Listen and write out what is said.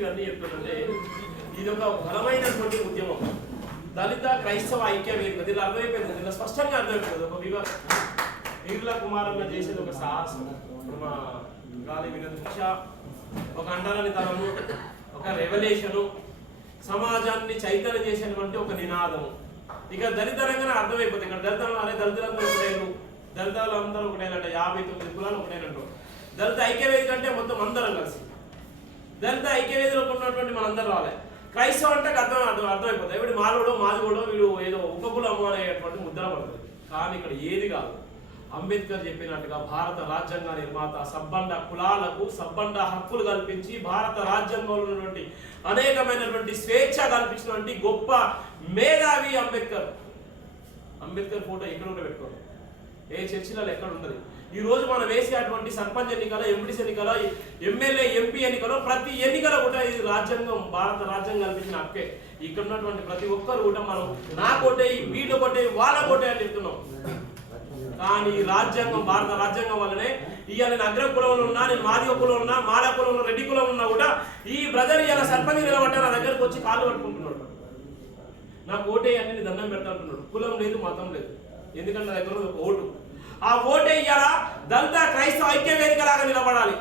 ఇవన్నీ చెప్తుంటే ఇది ఒక బలమైనటువంటి ఉద్యమం. దళిత క్రైస్తవ ఐక్య వేదిక దీనిలో అర్థమైపోయింది, దీనిలో స్పష్టంగా అర్థమైపోయింది. ఒక వీరుల కుమారంగా చేసేది ఒక సాహసం. మా గాలి వినోద్ ఒక అండరాని తరము, ఒక రెవల్యూషను, సమాజాన్ని చైతన్యం చేసేటువంటి ఒక నినాదము. ఇక దళితరంగానే అర్థమైపోతుంది. ఇక్కడ దళితులందరూ ఒకటేను, దళితులందరూ ఒకటేనంట, 59 కులాలు ఒకటేనంటారు. దళిత ఐక్యవేదిక అంటే మొత్తం అందరం కలిసి దళిత ఐక్యవేదిలో ఉన్నటువంటి మనందరం రాలే. క్రైస్తవం అంటే అర్థమైపోతుంది, వీడు మాలోడో మాదిగోడో వీడు ఏదో ఉపకులము అనేటువంటి ముద్ర పడుతుంది. కానీ ఇక్కడ ఏది కాదు, అంబేద్కర్ చెప్పినట్టుగా భారత రాజ్యాంగ నిర్మాత సబ్బండ కులాలకు సబ్బండ హక్కులు కల్పించి భారత రాజ్యాంగంలో ఉన్నటువంటి అనేకమైనటువంటి స్వేచ్ఛ కల్పించినటువంటి గొప్ప మేధావి అంబేద్కర్. అంబేద్కర్ ఫోటో ఎక్కడ ఉంటే పెట్టుకోండి, ఏ చర్చిలలో ఎక్కడ ఉండదు. ఈ రోజు మనం వేసేటువంటి సర్పంచ్ ఎన్నికల, ఎంపీడీసీ ఎన్నికల, ఎమ్మెల్యే ఎంపీ ఎన్నికలో ప్రతి ఎన్నికల కూడా ఇది రాజ్యాంగం, భారత రాజ్యాంగం కల్పించిన హక్కే. ఇక్కడ ఉన్నటువంటి ప్రతి ఒక్కరు కూడా మనం నా కోటే, వీళ్ళ కోటే, వాళ్ళ కోటే అని చెప్తున్నాం. కానీ రాజ్యాంగం, భారత రాజ్యాంగం వల్లనే ఇవాళ నేను అగ్ర కులంలో ఉన్నా, నేను మాదిగ కులంలో ఉన్నా, మాల కులంలో, రెడ్డి కులంలో ఉన్నా కూడా ఈ బ్రదర్ ఇలా సర్పంచ్ నిలబడ్డా నా దగ్గరకు వచ్చి కాళ్ళు పట్టుకుంటున్నాడు, నాకు ఓటే అన్ని దండం పెడతా అంటున్నాడు. కులం లేదు, మతం లేదు, ఎందుకంటే నా దగ్గర ఒక ఓటు. ఆ ఓటే ఇవాళ దళిత క్రైస్తవ ఐక్య వేదిక లాగా నిలబడాలి.